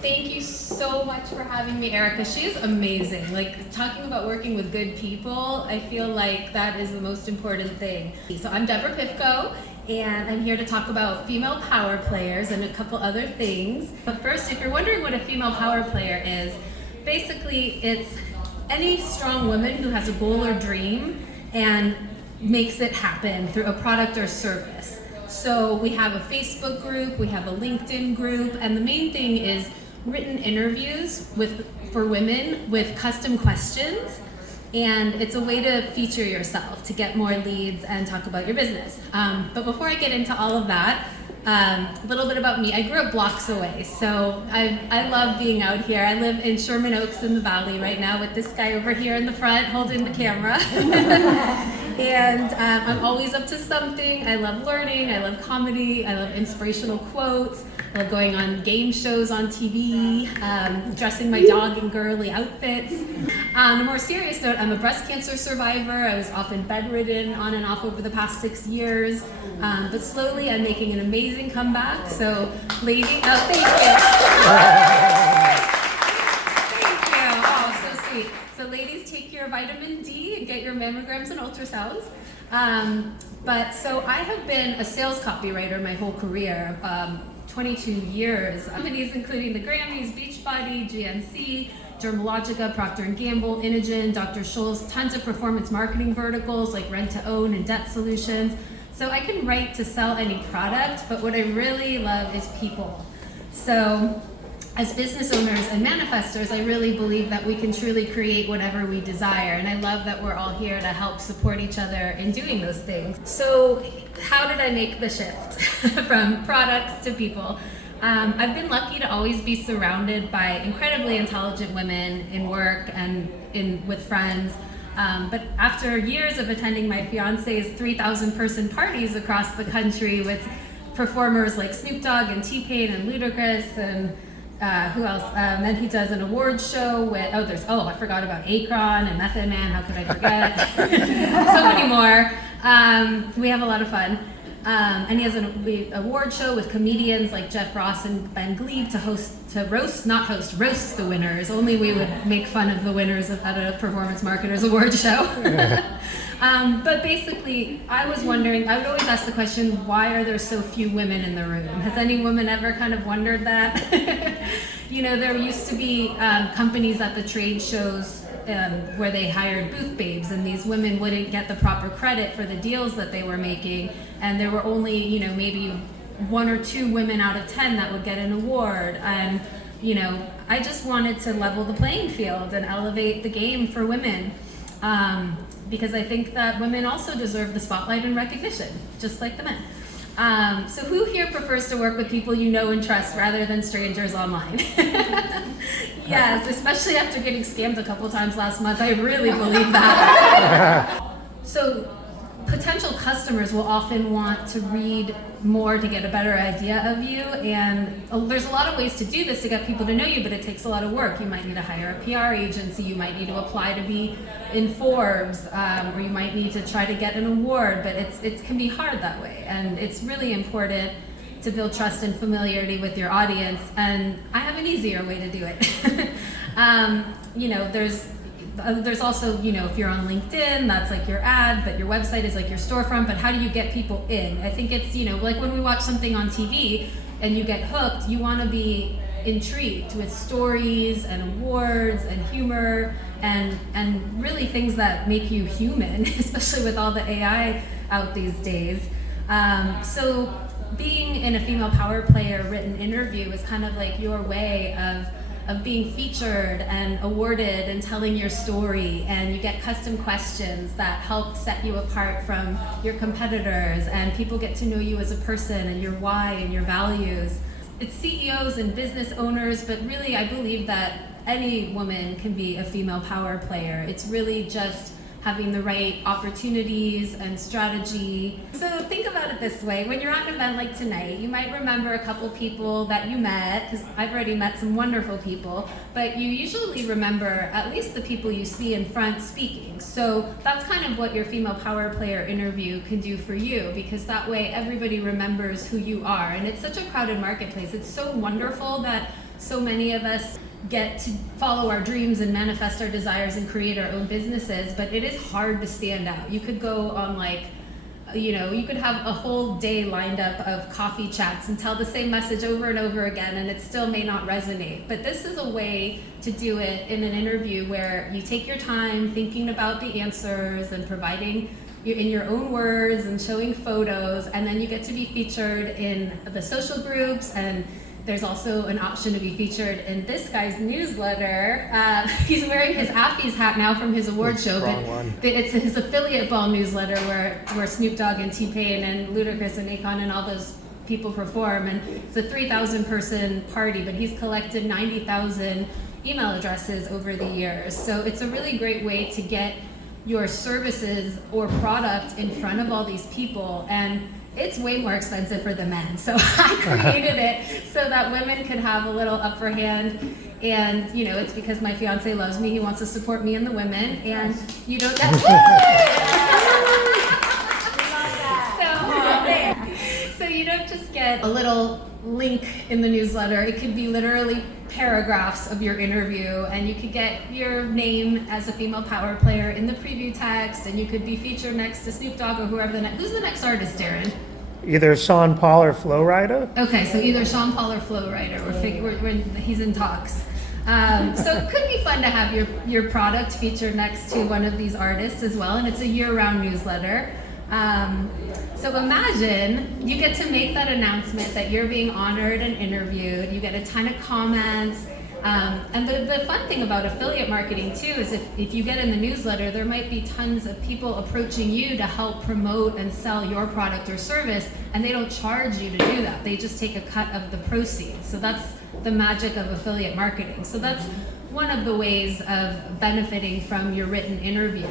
Thank you so much for having me, Erica. She is amazing. Like, talking about working with good people, I feel like that is the most important thing. So I'm Debra Pivko, and I'm here to talk about female power players and a couple other things. But first, if you're wondering what a female power player is, basically it's any strong woman who has a goal or dream and makes it happen through a product or service. So we have a Facebook group, we have a LinkedIn group, and the main thing is written interviews for women with custom questions, and it's a way to feature yourself, to get more leads and talk about your business. But before I get into all of that, a little bit about me. I grew up blocks away, so I love being out here. I live in Sherman Oaks in the Valley right now with this guy over here in the front holding the camera. And I'm always up to something. I love learning, I love comedy, I love inspirational quotes, I love going on game shows on TV, dressing my dog in girly outfits. On a more serious note, I'm a breast cancer survivor. I was often bedridden on and off over the past 6 years, but slowly I'm making an amazing comeback. So thank you. Thank you, oh, so sweet. So ladies, take your vitamin D and get your mammograms and ultrasounds. But so I have been a sales copywriter my whole career, 22 years. Companies including the Grammys, Beachbody, GNC, Dermalogica, Procter & Gamble, Inogen, Dr. Scholl's, tons of performance marketing verticals like rent-to-own and debt solutions. So I can write to sell any product, but what I really love is people. So as business owners and manifestors, I really believe that we can truly create whatever we desire. And I love that we're all here to help support each other in doing those things. So how did I make the shift from products to people? I've been lucky to always be surrounded by incredibly intelligent women in work and with friends. But after years of attending my fiance's 3,000 person parties across the country with performers like Snoop Dogg and T-Pain and Ludacris and who else? Then he does an awards show with, I forgot about Akron and Method Man, how could I forget? So many more. We have a lot of fun. And he has an award show with comedians like Jeff Ross and Ben Glebe to roast the winners. Only we would make fun of the winners at a performance marketers award show. But basically, I was wondering, I would always ask the question, why are there so few women in the room? Has any woman ever kind of wondered that? You know, there used to be companies at the trade shows where they hired booth babes, and these women wouldn't get the proper credit for the deals that they were making, and there were only, maybe 1 or 2 women out of 10 that would get an award. And I just wanted to level the playing field and elevate the game for women. Because I think that women also deserve the spotlight and recognition, just like the men. So who here prefers to work with people you know and trust rather than strangers online? Yes, especially after getting scammed a couple times last month, I really believe that. So potential customers will often want to read more to get a better idea of you, and there's a lot of ways to do this to get people to know you, but it takes a lot of work. You might need to hire a PR agency, you might need to apply to be in Forbes, or you might need to try to get an award, but it can be hard that way, and it's really important to build trust and familiarity with your audience, and I have an easier way to do it. There's also, if you're on LinkedIn, that's like your ad, but your website is like your storefront, but how do you get people in? I think it's, like when we watch something on TV and you get hooked, you want to be intrigued with stories and awards and humor and really things that make you human, especially with all the AI out these days. So being in a female power player written interview is kind of like your way of being featured and awarded and telling your story, and you get custom questions that help set you apart from your competitors, and people get to know you as a person and your why and your values. It's CEOs and business owners, but really I believe that any woman can be a female power player. It's really just having the right opportunities and strategy. So think about it this way. When you're at an event like tonight, you might remember a couple people that you met, because I've already met some wonderful people, but you usually remember at least the people you see in front speaking. So that's kind of what your female power player interview can do for you, because that way everybody remembers who you are. And it's such a crowded marketplace. It's so wonderful that so many of us get to follow our dreams and manifest our desires and create our own businesses, but it is hard to stand out. You could go on you could have a whole day lined up of coffee chats and tell the same message over and over again, and it still may not resonate. But this is a way to do it in an interview where you take your time thinking about the answers and providing in your own words and showing photos, and then you get to be featured in the social groups, and there's also an option to be featured in this guy's newsletter. He's wearing his Affy's hat now from his award show, but it's his affiliate ball newsletter where Snoop Dogg and T-Pain and Ludacris and Akon and all those people perform, and it's a 3,000 person party, but he's collected 90,000 email addresses over the years. So it's a really great way to get your services or product in front of all these people, and it's way more expensive for the men. So I created it so that women could have a little upper hand. And it's because my fiance loves me. He wants to support me and the women. And you don't so you don't just get a little link in the newsletter. It could be literally paragraphs of your interview, and you could get your name as a female power player in the preview text, and you could be featured next to Snoop Dogg or whoever who's the next artist, Darren? Either Sean Paul or Flo Rida. Okay, so either Sean Paul or Flo Rida. He's in talks. So it could be fun to have your product featured next to one of these artists as well, and it's a year-round newsletter. So imagine you get to make that announcement that you're being honored and interviewed. You get a ton of comments. And the fun thing about affiliate marketing too is if you get in the newsletter, there might be tons of people approaching you to help promote and sell your product or service, and they don't charge you to do that. They just take a cut of the proceeds. So that's the magic of affiliate marketing. So that's one of the ways of benefiting from your written interview.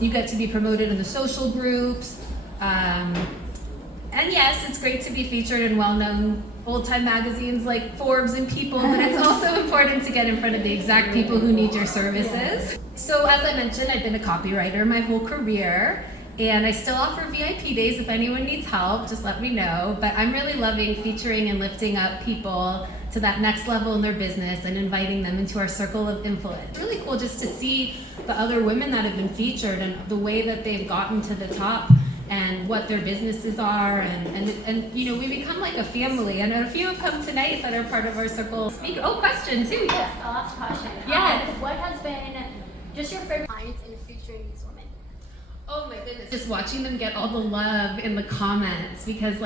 You get to be promoted in the social groups. And yes, it's great to be featured in well-known old-time magazines like Forbes and People, but it's also important to get in front of the exact people who need your services. So as I mentioned, I've been a copywriter my whole career, and I still offer VIP days. If anyone needs help, just let me know. But I'm really loving featuring and lifting up people to that next level in their business and inviting them into our circle of influence. It's really cool just to see the other women that have been featured and the way that they've gotten to the top and what their businesses are, and we become like a family. And a few have come tonight that are part of our circle. Question too. Yes, I'll ask a question. Yeah. What has been just your favorite clients in featuring these women? Oh my goodness. Just watching them get all the love in the comments, because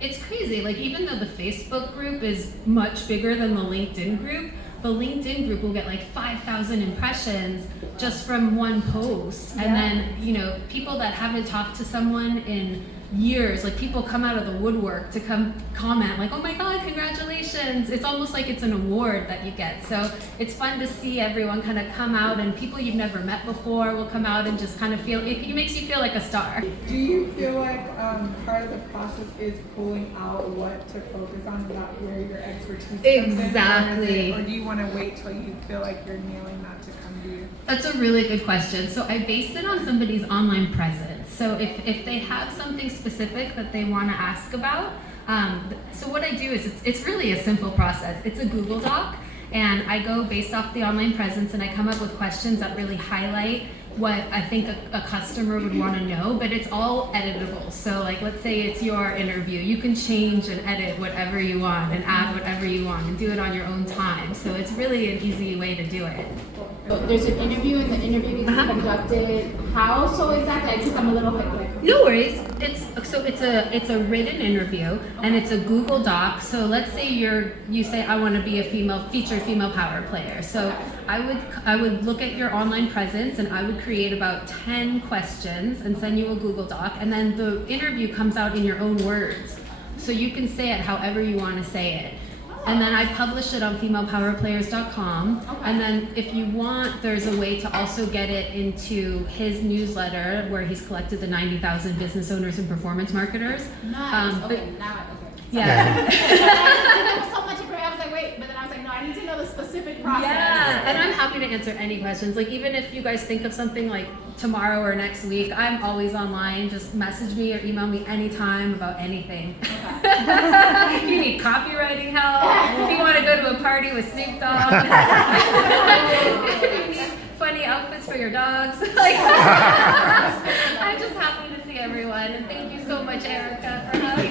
it's crazy. Even though the Facebook group is much bigger than the LinkedIn group, the LinkedIn group will get 5,000 impressions just from one post. And then, people that haven't talked to someone in years, people come out of the woodwork to come comment oh my God, congratulations. It's almost like it's an award that you get. So it's fun to see everyone kind of come out, and people you've never met before will come out and just kind of it makes you feel like a star. Do you feel like part of the process is pulling out what to focus on about where your expertise comes Exactly. in? Or do you want to wait till you feel like you're nailing that to come to you? That's a really good question. So I base it on somebody's online presence. So if they have something specific that they want to ask about, so what I do is it's really a simple process. It's a Google Doc, and I go based off the online presence, and I come up with questions that really highlight what I think a customer would want to know, but it's all editable. So let's say it's your interview, you can change and edit whatever you want and add whatever you want and do it on your own time. So it's really an easy way to do it. There's an interview, and the interview is conducted how so exactly? Because I'm a little bit No worries. It's a written interview, and it's a Google Doc. So let's say you say I want to be a featured female power player. So I would look at your online presence, and I would create about 10 questions and send you a Google Doc, and then the interview comes out in your own words. So you can say it however you want to say it. And then I publish it on femalepowerplayers.com. Okay. And then if you want, there's a way to also get it into his newsletter where he's collected the 90,000 business owners and performance marketers. Nice. Yeah. There was so much information. I was like, wait, but then I was like, no, I need to know the specific process. Yeah, and I'm happy to answer any questions. Even if you guys think of something tomorrow or next week, I'm always online. Just message me or email me anytime about anything. Okay. If you need copywriting help, if you want to go to a party with Snoop Dogg, if you need funny outfits for your dogs. I'm just happy to see everyone, and thank you so much, Erica, for having me.